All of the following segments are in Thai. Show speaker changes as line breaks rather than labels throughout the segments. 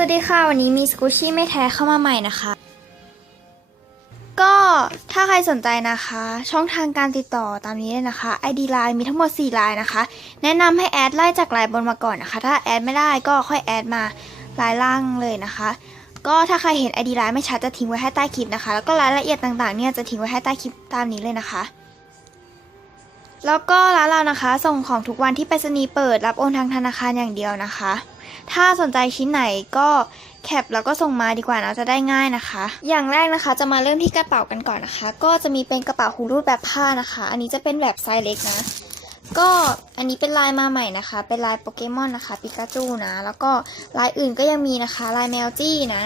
วัสดีค่ะ วันนี้มีสกูชี่ไม่แท้เข้ามาใหม่นะคะ ก็ถ้าใครสนใจนะคะ ช่องทางการติดต่อตามนี้เลยนะคะ ID Line มีทั้งหมด 4 ลายนะคะ แนะนำให้แอดไล่จากลายบนมาก่อนนะคะ ถ้าแอดไม่ได้ก็ค่อยแอดมาลายล่างเลยนะคะ ก็ถ้าใครเห็น ID Line ไม่ชัดจะทิ้งไว้ให้ใต้คลิปนะคะ แล้วก็รายละเอียดต่างๆเนี่ยจะทิ้งไว้ให้ใต้คลิปตามนี้เลยนะคะ แล้วก็ร้านเรานะคะ ส่งของทุกวันที่ไปรษณีย์เปิดรับโอนทางธนาคารอย่างเดียวนะคะ ถ้าสนใจชิ้นไหนก็แคปแล้วก็ส่งมาดีกว่านะจะได้ง่ายนะคะ อย่างแรกนะคะจะมาเริ่มที่กระเป๋ากันก่อนนะคะ ก็จะมีเป็นกระเป๋าหูรูดแบบผ้านะคะ อันนี้จะเป็นแบบไซส์เล็กนะ ก็อันนี้เป็นลายมาใหม่นะคะ เป็นลายโปเกมอนนะคะปิกาจูนะ แล้วก็ลายอื่นก็ยังมีนะคะ ลายแมวจี้นะ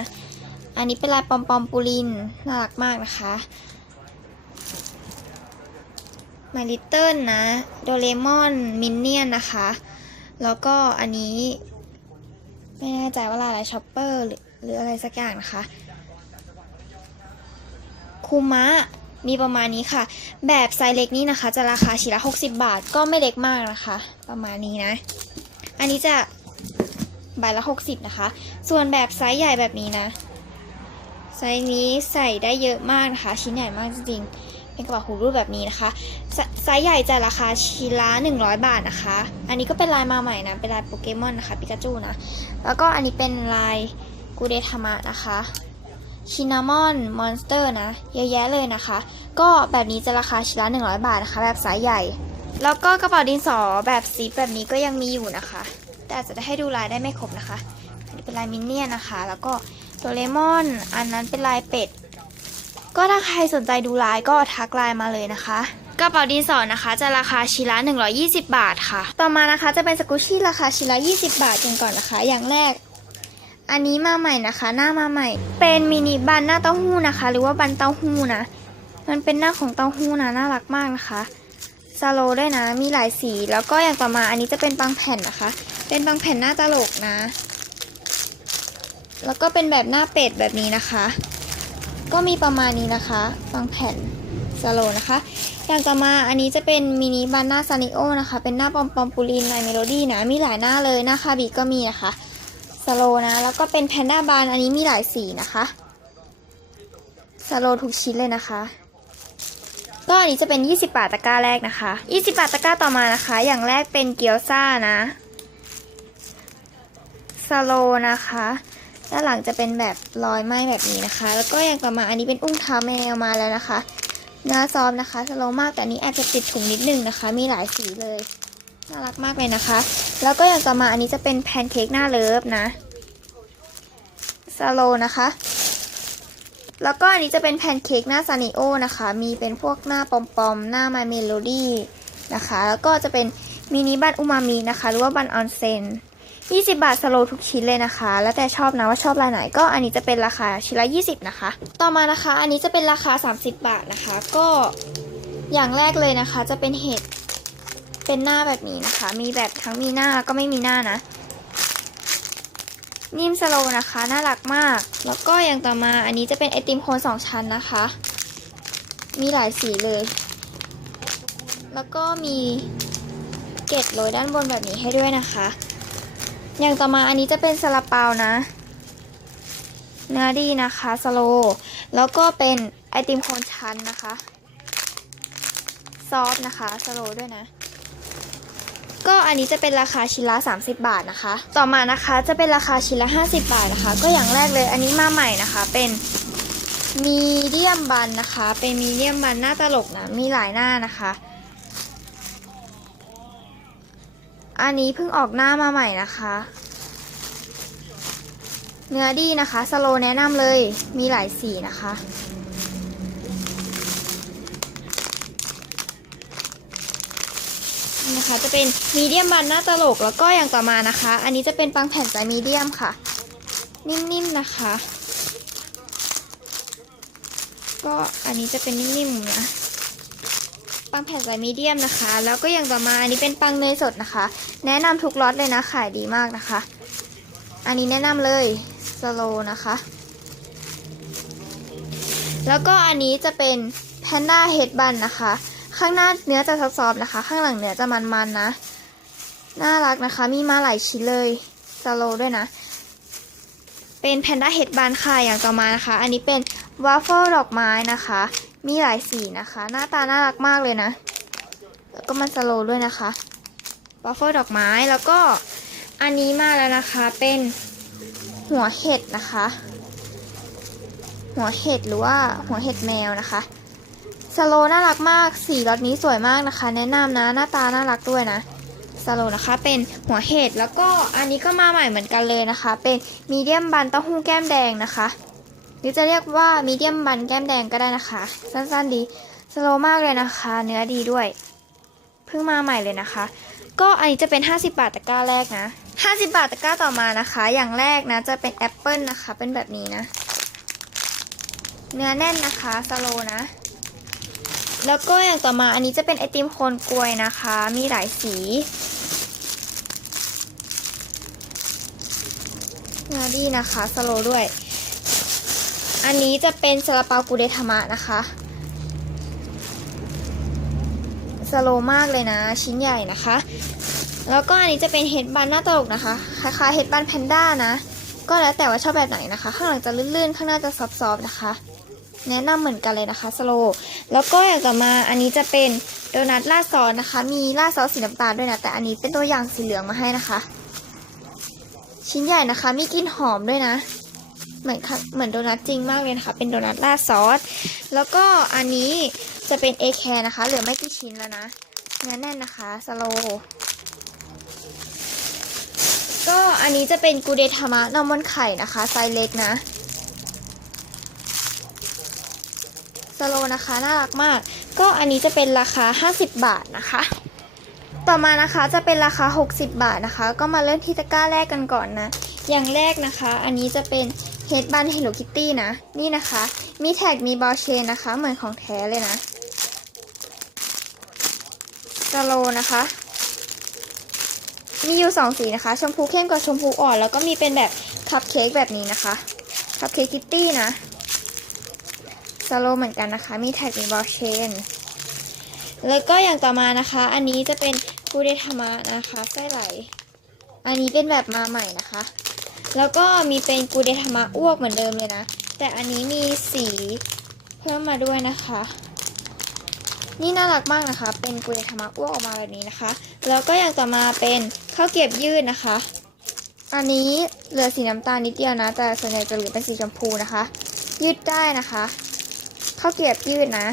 อันนี้เป็นลายปอมปอมปูลินน่ารักมากนะคะมาลิตเติ้ลนะ โดเรมอน มินเนี่ยนนะคะ แล้วก็อันนี้ ไม่แน่ใจว่าลายอะไรช็อปเปอร์หรือหรืออะไรสักอย่างนะคะคูมะมีประมาณนี้ค่ะ แบบไซส์เล็กนี่นะคะ จะราคาชิ้นละ 60 บาท ก็ไม่เล็กมากนะคะ ประมาณนี้นะ อันนี้จะใบละ 60 นะคะ ส่วนแบบไซส์ใหญ่แบบนี้นะ ไซส์นี้ใส่ได้เยอะมากนะคะ ชิ้นใหญ่มากจริงๆ เป็นกระเป๋าหูรูดแบบนี้นะคะไซส์ใหญ่จะราคาชิ้นละ100 บาทนะคะ อันนี้ก็เป็นลายมาใหม่นะ เป็นลายโปเกมอนนะคะปิกาจูนะ แล้วก็อันนี้เป็นลายกูเดทามะนะคะชินามอนมอนสเตอร์นะ เยอะแยะเลยนะคะ ก็แบบนี้จะราคาชิ้นละ100 บาทนะคะ แบบไซส์ใหญ่ แล้วก็กระเป๋าดินสอแบบซีแบบนี้ก็ยังมีอยู่นะคะ แต่อาจจะได้ให้ดูลายได้ไม่ครบนะคะอันนี้เป็นลายมินเนี่ยนะคะ แล้วก็โดเรมอน อันนั้นเป็นลายเป็ด ก็ถ้าใครสนใจดูลายก็ทักไลน์มาเลยนะคะกระเป๋าดินสอนะคะ จะราคาชิ้นละ120 บาทค่ะ ต่อมานะคะจะเป็นสกุชชี่ราคาชิ้นละ20 บาทกันก่อนนะคะ อย่างแรก อันนี้มาใหม่นะคะ หน้ามาใหม่ เป็นมินิบันหน้าเต้าหู้นะคะ หรือว่าบันเต้าหู้นะ มันเป็นหน้าของเต้าหู้นะน่ารักมากนะคะซาโลด้วยนะ มีหลายสี แล้วก็อย่างต่อมาอันนี้จะเป็นบางแผ่นนะคะ เป็นบางแผ่นหน้าตลกนะ แล้วก็เป็นแบบหน้าเป็ดแบบนี้นะคะ ก็มีประมาณนี้นะคะบางแผ่นสโลนะคะ อย่างต่อมาอันนี้จะเป็นมินิบานนาซานิโอนะคะ เป็นหน้าปอมปอมปูลินลายเมโลดี้นะ มีหลายหน้าเลยหน้าคาบิก็มีนะคะสโลนะ แล้วก็เป็นแพนด้าบานอันนี้มีหลายสีนะคะสโลทุกชิ้นเลยนะคะ ก็อันนี้จะเป็น 20 บาทตะกร้าแรกนะคะ 20 บาทตะกร้าต่อมานะคะ อย่างแรกเป็นเกี๊ยวซ่านะสโลนะคะ ด้านหลังจะเป็นแบบรอยไหม้แบบนี้นะคะ แล้วก็อย่างต่อมาอันนี้เป็นอุ้งเท้าแมวมาแล้วนะคะเนื้อซอฟนะคะสโลมากแต่นนี้อาจจะติดถุงนิดนึงนะคะ มีหลายสีเลยน่ารักมากเลยนะคะ แล้วก็อย่างต่อมาอันนี้จะเป็นแพนเค้กหน้าเลิฟนะสโลนะคะ แล้วก็อันนี้จะเป็นแพนเค้กหน้าซานิโอนะคะ มีเป็นพวกหน้าปอมๆ หน้ามาเมโลดี้นะคะ แล้วก็จะเป็นมินิบันอุมามินะคะ หรือว่าบันออนเซน 20 บาทสโลทุกชิ้นเลยนะคะ แล้วแต่ชอบนะว่าชอบลายไหนก็อันนี้จะเป็นราคาชิ้นละ 20 นะคะ ต่อมานะคะ อันนี้จะเป็นราคา 30 บาทนะคะ ก็อย่างแรกเลยนะคะ จะเป็นเห็ดเป็นหน้าแบบนี้นะคะ มีแบบทั้งมีหน้าก็ไม่มีหน้านะ นิ่มสโลนะคะ น่ารักมาก แล้วก็อย่างต่อมาอันนี้จะเป็นไอติมโคนสองชั้นนะคะ มีหลายสีเลย แล้วก็มีเกล็ดโรยด้านบนแบบนี้ให้ด้วยนะคะ อย่างต่อมาอันนี้จะเป็นซาลาเปานะเนื้อดีนะคะสโล แล้วก็เป็นไอติมโคนชั้นนะคะ ซอฟนะคะสโลด้วยนะ ก็อันนี้จะเป็นราคาชิ้นละ 30 บาทนะคะ ต่อมานะคะจะเป็นราคาชิ้นละ 50 บาทนะคะ ก็อย่างแรกเลยอันนี้มาใหม่นะคะเป็นมีเดียมบันนะคะ เป็นมีเดียมบันหน้าตลกนะ มีหลายหน้านะคะ อันนี้เพิ่งออกหน้ามาใหม่นะคะ เนื้อดีนะคะ สโลแนะนำเลย มีหลายสีนะคะ นะคะ จะเป็นมีเดียมบันหน้าตลกแล้วก็อย่างต่อมานะคะ อันนี้จะเป็นปังแผ่นสายมีเดียมค่ะ นิ่มๆนะคะ ก็อันนี้จะเป็นนิ่มๆนะ ปังแผ่นสายมีเดียมนะคะ แล้วก็อย่างต่อมาอันนี้เป็นปังเนยสดนะคะ แนะนำทุกล็อตเลยนะขายดีมากนะคะ อันนี้แนะนำเลยสโลนะคะ แล้วก็อันนี้จะเป็นแพนด้าเฮดบันนะคะ ข้างหน้าเนื้อจะซอฟๆนะคะ ข้างหลังเนื้อจะมันๆนะ น่ารักนะคะ มีมาหลายชิ้นเลยสโลด้วยนะ เป็นแพนด้าเฮดบานค่ะอย่างต่อมานะคะ อันนี้เป็นวาฟเฟิลดอกไม้นะคะ มีหลายสีนะคะ หน้าตาน่ารักมากเลยนะ แล้วก็มันสโลด้วยนะคะวาฟเฟิลดอกไม้แล้วก็อันนี้มาแล้วนะคะเป็นหัวเห็ดนะคะ หัวเห็ดหรือว่าหัวเห็ดแมวนะคะสโลน่ารักมากสีรถนี้สวยมากนะคะ แนะนำนะหน้าตาน่ารักด้วยนะสโลนะคะเป็นหัวเห็ดแล้วก็อันนี้ก็มาใหม่เหมือนกันเลยนะคะ เป็นมีเดียมบันเต้าหู้แก้มแดงนะคะ หรือจะเรียกว่ามีเดียมบันแก้มแดงก็ได้นะคะ สั้นๆดีสโลมากเลยนะคะ เนื้อดีด้วยเพิ่งมาใหม่เลยนะคะ ก็อันนี้จะเป็น 50 บาทตะกร้าแรกนะ 50 บาทตะกร้าต่อมานะคะ อย่างแรกนะจะเป็นแอปเปิลนะคะ เป็นแบบนี้นะ เนื้อแน่นนะคะสโลนะ แล้วก็อย่างต่อมาอันนี้จะเป็นไอติมโคนกล้วยนะคะ มีหลายสีเนื้อดีนะคะสโลด้วย อันนี้จะเป็นซาลาเปากูเดทามะนะคะสโลมากเลยนะ ชิ้นใหญ่นะคะ แล้วก็อันนี้จะเป็นเฮดบันหน้าตลกนะคะคล้ายๆเฮดบันแพนด้านะ ก็แล้วแต่ว่าชอบแบบไหนนะคะ ข้างหลังจะลื่นๆ ข้างหน้าจะซอฟๆนะคะ แนะนำเหมือนกันเลยนะคะสโล แล้วก็อย่างต่อมาอันนี้จะเป็นโดนัทราดซอสนะคะ มีราดซอสสีน้ำตาลด้วยนะ แต่อันนี้เป็นตัวอย่างสีเหลืองมาให้นะคะ ชิ้นใหญ่นะคะ มีกลิ่นหอมด้วยนะ เหมือนค่ะเหมือนโดนัทจริงมากเลยนะคะ เป็นโดนัทราดซอส แล้วก็อันนี้จะเป็นเอแคร์นะคะ เหลือไม่กี่ชิ้นแล้วนะเนื้อแน่นนะคะสโล ก็อันนี้จะเป็นกูเดทามะนมบนไข่นะคะ ไซส์เล็กนะสโลนะคะ น่ารักมาก ก็อันนี้จะเป็นราคา 50 บาทนะคะ ต่อมานะคะจะเป็นราคา 60 บาทนะคะ ก็มาเริ่มที่ตะกร้าแรกกันก่อนนะ อย่างแรกนะคะ อันนี้จะเป็น เฮดบัน Hello Kitty นะ นี่นะคะ มีแท็กมีบอลเชนนะคะ เหมือนของแท้เลยนะสโลนะคะ มีอยู่2สีนะคะ ชมพูเข้มกับชมพูอ่อน แล้วก็มีเป็นแบบคัพเค้กแบบนี้นะคะ คัพเค้กคิตตี้นะสโลเหมือนกันนะคะ มีแท็กมีบอลเชน แล้วก็อย่างต่อมานะคะ อันนี้จะเป็นกูเดทามะนะคะไส้ไหล อันนี้เป็นแบบมาใหม่นะคะ แล้วก็มีเป็นกูเดทามะอ้วกเหมือนเดิมเลยนะ แต่อันนี้มีสีเพิ่มมาด้วยนะคะ นี่น่ารักมากนะคะ เป็นกูเดทามะอ้วกออกมาแบบนี้นะคะ แล้วก็อย่างต่อมาเป็นข้าวเกรียบยืดนะคะ อันนี้เหลือสีน้ำตาลนิดเดียวนะ แต่ส่วนใหญ่จะเหลือเป็นสีชมพูนะคะ ยืดได้นะคะข้าวเกรียบยืดนะ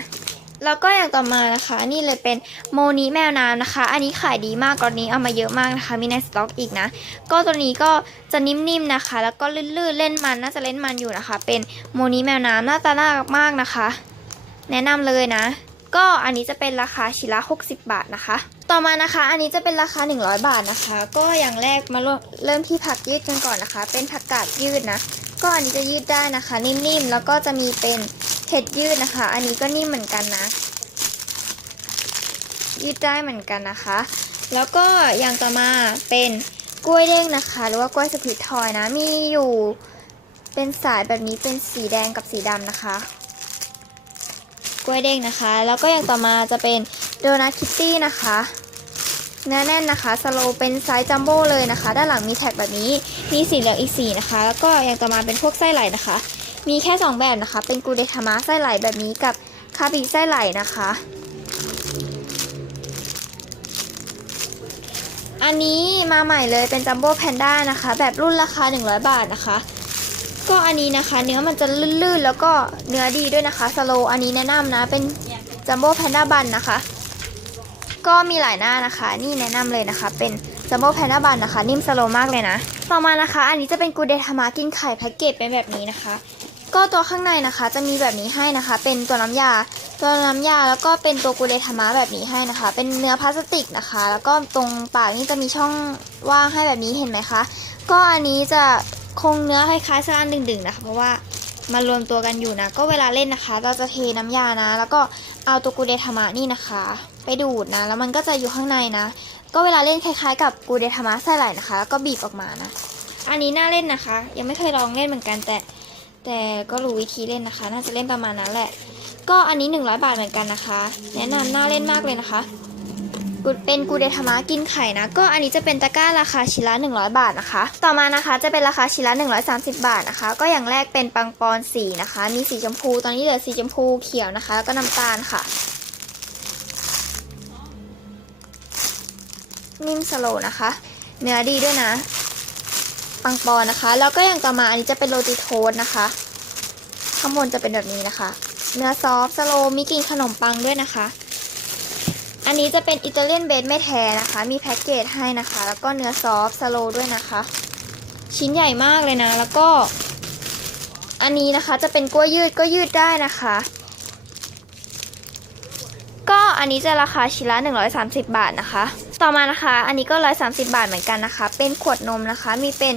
แล้วก็อย่างต่อมานะคะ นี่เลยเป็นโมนิแมวน้ำนะคะ อันนี้ขายดีมากตอนนี้เอามาเยอะมากนะคะ มีในสต็อกอีกนะ ก็ตัวนี้ก็จะนิ่มๆนะคะ แล้วก็ลื่นๆเล่นมันน่าจะเล่นมันอยู่นะคะ เป็นโมนิแมวน้ำหน้าตาน่ารักมากนะคะ แนะนำเลยนะ ก็อันนี้จะเป็นราคาชิ้นละ60 บาทนะคะ ต่อมานะคะ อันนี้จะเป็นราคา 100 บาทนะคะ ก็อย่างแรกมาเริ่มที่ผักยืดกันก่อนนะคะ เป็นผักกาดยืดนะ ก็อันนี้จะยืดได้นะคะ นิ่มๆแล้วก็จะมีเป็น เห็ดยืดนะคะ อันนี้ก็นิ่มเหมือนกันนะ ยืดได้เหมือนกันนะคะ แล้วก็อย่างต่อมาเป็นกล้วยเด้งนะคะ หรือว่ากล้วยสควิตทอยนะ มีอยู่เป็นสายแบบนี้เป็นสีแดงกับสีดำนะคะ กล้วยเด้งนะคะ แล้วก็อย่างต่อมาจะเป็นโดนัทคิตตี้นะคะเนื้อแน่นนะคะ สโลเป็นไซส์จัมโบ้เลยนะคะ ด้านหลังมีแท็กแบบนี้ มีสีเหลืองอีกสีนะคะ แล้วก็อย่างต่อมาเป็นพวกไส้ไหลนะคะ มีแค่ 2 แบบนะคะ เป็นกูเดทามะไส้ไหลแบบนี้กับคาบิไส้ไหลนะคะ อันนี้มาใหม่เลยเป็นจัมโบ้แพนด้านะคะ แบบรุ่นราคา 100 บาทนะคะ ก็อันนี้นะคะ เนื้อมันจะลื่นๆ แล้วก็เนื้อดีด้วยนะคะสโลอันนี้แนะนำนะเป็นจัมโบ้แพนด้าบันนะคะ ก็มีหลายหน้านะคะ นี่แนะนำเลยนะคะ เป็นจัมโบ้แพนด้าบันนะคะ นิ่มสโลมากเลยนะ ต่อมานะคะ อันนี้จะเป็นกูเดทามะกินไข่แพ็กเกจเป็นแบบนี้นะคะ ก็ตัวข้างในนะคะจะมีแบบนี้ให้นะคะ เป็นตัวน้ำยา ตัวน้ำยาแล้วก็เป็นตัวกูเดทามะแบบนี้ให้นะคะ เป็นเนื้อพลาสติกนะคะ แล้วก็ตรงปากนี่จะมีช่องว่างให้แบบนี้เห็นไหมคะ ก็อันนี้จะคงเนื้อคล้ายๆสลันดึงๆนะคะ เพราะว่ามารวมตัวกันอยู่นะ ก็เวลาเล่นนะคะ เราจะเทน้ำยานะ แล้วก็เอาตัวกูเดทามะนี่นะคะ ไปดูดนะ แล้วมันก็จะอยู่ข้างในนะ ก็เวลาเล่นคล้ายๆ กับกูเดทามะไส้ไหลนะคะ แล้วก็บีบออกมานะ อันนี้น่าเล่นนะคะ ยังไม่เคยลองเล่นเหมือนกันแต่ แต่ก็รู้วิธีเล่นนะคะ น่าจะเล่นประมาณนั้นแหละ ก็อันนี้ 100 บาทเหมือนกันนะคะ แนะนำน่าเล่นมากเลยนะคะกูเป็นกูเดทามะกินไข่นะ ก็อันนี้จะเป็นตะกร้าราคาชิ้นละ100 บาทนะคะ ต่อมานะคะจะเป็นราคาชิ้นละ130 บาทนะคะ ก็อย่างแรกเป็นปังปอนสีนะคะ มีสีชมพู ตอนนี้เหลือสีชมพูเขียวนะคะ แล้วก็น้ำตาลค่ะ นิ่มสโลนะคะ เนื้อดีด้วยนะ ปังปอนนะคะ แล้วก็อย่างต่อมาอันนี้จะเป็นโรตีโทสนะคะ ข้างบนจะเป็นแบบนี้นะคะ เนื้อซอฟสโลมีกลิ่นขนมปังด้วยนะคะ อันนี้จะเป็นอิตาเลียนเบสไม่แท้นะคะ มีแพ็กเกจให้นะคะ แล้วก็เนื้อซอฟสโลด้วยนะคะ ชิ้นใหญ่มากเลยนะ แล้วก็ อันนี้นะคะจะเป็นกล้วยยืดก็ยืดได้นะคะ ก็อันนี้จะราคาชิ้นละ130 บาทนะคะ ต่อมานะคะ อันนี้ก็130บาทเหมือนกันนะคะ เป็นขวดนมนะคะ มีเป็น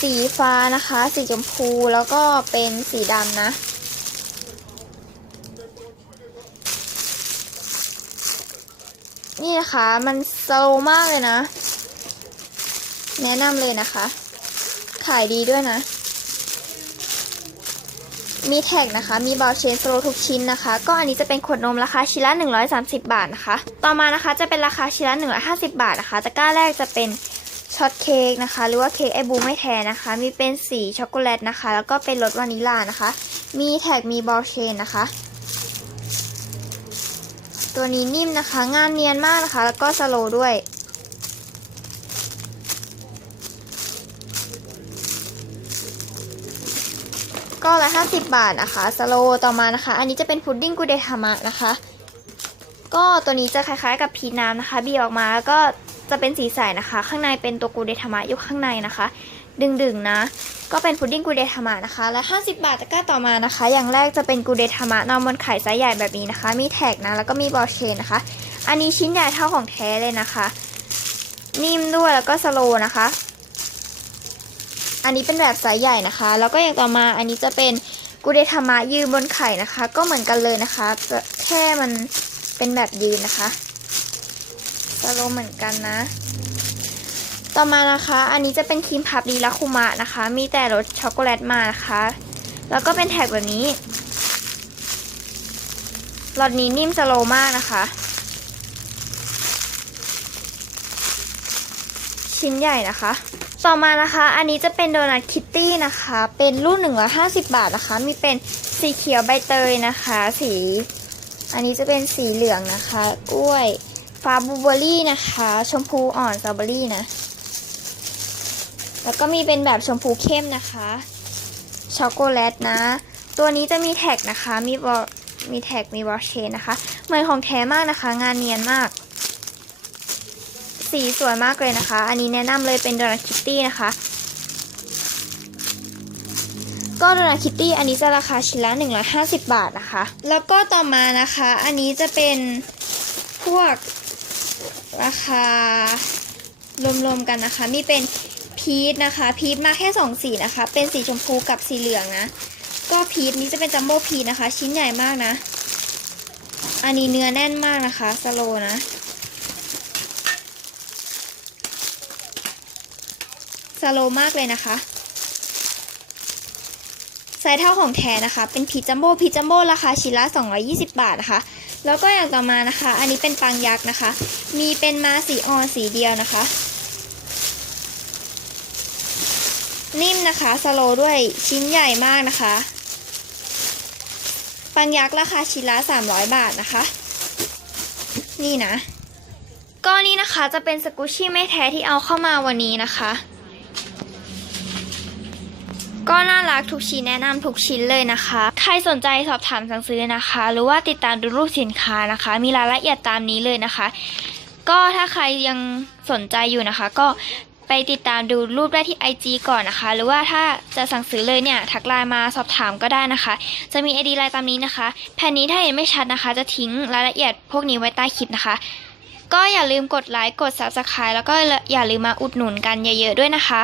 สีฟ้านะคะ สีชมพูแล้วก็เป็นสีดำนะ นี่นะคะ มันสโลมากเลยนะ แนะนำเลยนะคะ ขายดีด้วยนะ มีแท็กนะคะ มีบอลเชนสโลทุกชิ้นนะคะ ก็อันนี้จะเป็นขวดนมราคาชิ้นละ 130 บาทนะคะ ต่อมานะคะจะเป็นราคาชิ้นละ 150 บาทนะคะตะกร้าแรกจะเป็นช็อตเค้กนะคะ หรือว่าเค้กไอบูไม่แท้นะคะ มีเป็นสีช็อกโกแลตนะคะ แล้วก็เป็นรสวานิลานะคะ มีแท็กมีบอลเชนนะคะ ตัวนี้นิ่มนะคะ งานเนียนมากนะคะ แล้วก็สโลด้วย ก็ละห้าสิบบาทนะคะ สโลต่อมานะคะ อันนี้จะเป็นพุดดิ้งกูเดทามะนะคะ ก็ตัวนี้จะคล้ายๆ กับพีน้ำนะคะ บีบออกมาแล้วก็จะเป็นสีใสนะคะ ข้างในเป็นตัวกูเดทามะอยู่ข้างในนะคะ ดึงๆนะ ก็เป็นพุดดิ้งกูเดทามะนะคะ และ 50 บาทตะกร้าต่อมานะคะ อย่างแรกจะเป็นกูเดทามะนอนบนไข่ไซส์ใหญ่แบบนี้นะคะ มีแท็กนะ แล้วก็มีบอลเชนนะคะ อันนี้ชิ้นใหญ่เท่าของแท้เลยนะคะ นิ่มด้วยแล้วก็สโลนะคะ อันนี้เป็นแบบไซส์ใหญ่นะคะ แล้วก็อย่างต่อมาอันนี้จะเป็นกูเดทามะยืนบนไข่นะคะ ก็เหมือนกันเลยนะคะจะแค่มันเป็นแบบยืนนะคะสโลเหมือนกันนะ ต่อมานะคะ อันนี้จะเป็นครีมพับดีลาคุมะนะคะ มีแต่รสช็อกโกแลตมานะคะ แล้วก็เป็นแท็กแบบนี้หลอดนี้นิ่มสโลมากนะคะ ชิ้นใหญ่นะคะ ต่อมานะคะ อันนี้จะเป็นโดนัทคิตตี้นะคะ เป็นรุ่น150 บาทนะคะ มีเป็นสีเขียวใบเตยนะคะ สี อันนี้จะเป็นสีเหลืองนะคะกล้วยฟ้าบูเบอร์รี่นะคะ ชมพูอ่อนสตรอเบอร์รี่นะ แล้วก็มีเป็นแบบชมพูเข้มนะคะ ช็อกโกแลตนะ ตัวนี้จะมีแท็กนะคะ มีบอมีแท็ก มีบอเชนนะคะ เหมือนของแท้มากนะคะ งานเนียนมาก สีสวยมากเลยนะคะ อันนี้แนะนำเลยเป็นโดนัทคิตตี้นะคะ ก็โดนัทคิตตี้อันนี้จะราคาชิ้นละ 150 บาทนะคะ แล้วก็ต่อมานะคะ อันนี้จะเป็นพวกราคารวมๆกันนะคะ มีเป็นพีชนะคะ พีชมาแค่2สีนะคะ เป็นสีชมพูกับสีเหลืองนะ ก็พีชนี้จะเป็นจัมโบ้พีชนะคะ ชิ้นใหญ่มากนะ อันนี้เนื้อแน่นมากนะคะ สโลนะ สโลมากเลยนะคะไซส์เท่าของแท้นะคะ เป็นพีจัมโบ้พีจัมโบ้ราคาชิ้นละ220 บาทนะคะ แล้วก็อย่างต่อมานะคะ อันนี้เป็นปังยักษ์นะคะ มีเป็นมาสีอ่อนสีเดียวนะคะ นิ่มนะคะสโลด้วยชิ้นใหญ่มากนะคะ ปังยักษ์ราคาชิ้นละ300 บาทนะคะ นี่นะก็นี่นะคะจะเป็นสกูชี่ไม่แท้ที่เอาเข้ามาวันนี้นะคะ ก็น่ารักทุกชิ้นแนะนำทุกชิ้นเลยนะคะ ใครสนใจสอบถามสั่งซื้อนะคะ หรือว่าติดตามดูรูปสินค้านะคะ มีรายละเอียดตามนี้เลยนะคะ ก็ถ้าใครยังสนใจอยู่นะคะ ก็ไปติดตามดูรูปได้ที่ IG ก่อนนะคะ หรือว่าถ้าจะสั่งซื้อเลยเนี่ย ทักไลน์มาสอบถามก็ได้นะคะ จะมี ID ไลน์ตามนี้นะคะ แผ่นนี้ถ้าเห็นไม่ชัดนะคะ จะทิ้งรายละเอียดพวกนี้ไว้ใต้คลิปนะคะ ก็อย่าลืมกดไลค์กด Subscribe แล้วก็อย่าลืมมาอุดหนุนกันเยอะๆด้วยนะคะ